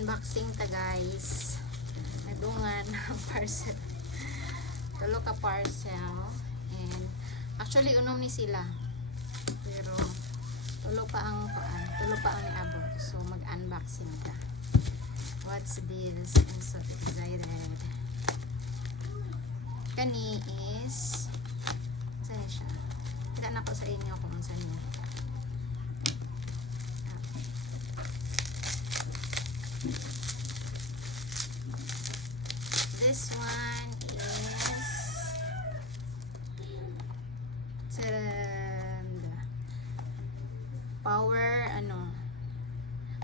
Unboxing ta guys. Nadungan ang parcel. Tulo ka parcel. And actually unom ni sila. Pero tulo pa ang niabot. So mag-unboxing ta. What's this? I'm so excited. Kani is saan siya? Tignan ako sa inyo kung saan niya. This one is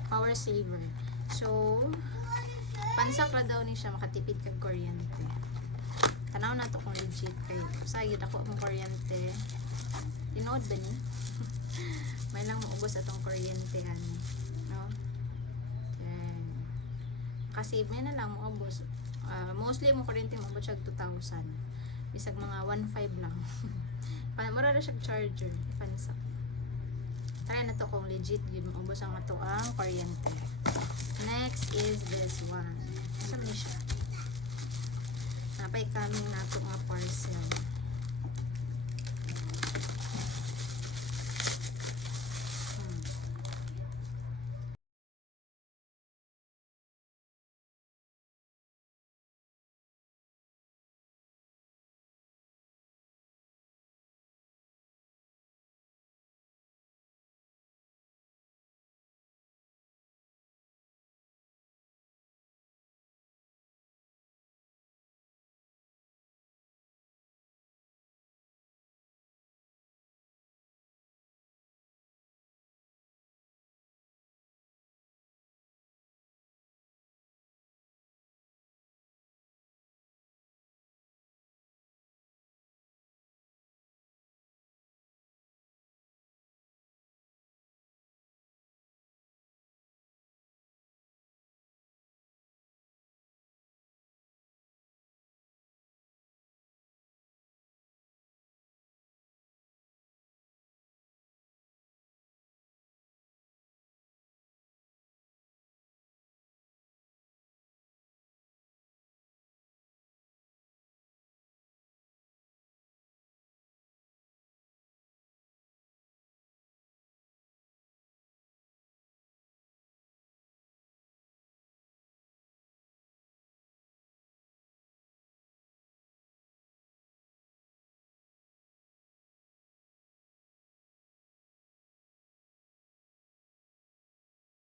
power saver. So pansakra daw ni siya, makatipid kag kuryente. Tanaw na to kung legit kay sayod ako ang kuryente. Tinood ba ni? May lang maubos atong kuryente ani, no? Then kasi may na lang maubos. Mostly mo kuryente maubos siya 2,000. Bisag mga 1,500 lang. Mura ra siya charger, pansak. Try na to kung legit yun maubos ang ato ang kuryente. Next is this one. Saan ni siya? Napay coming na ito nga parcel.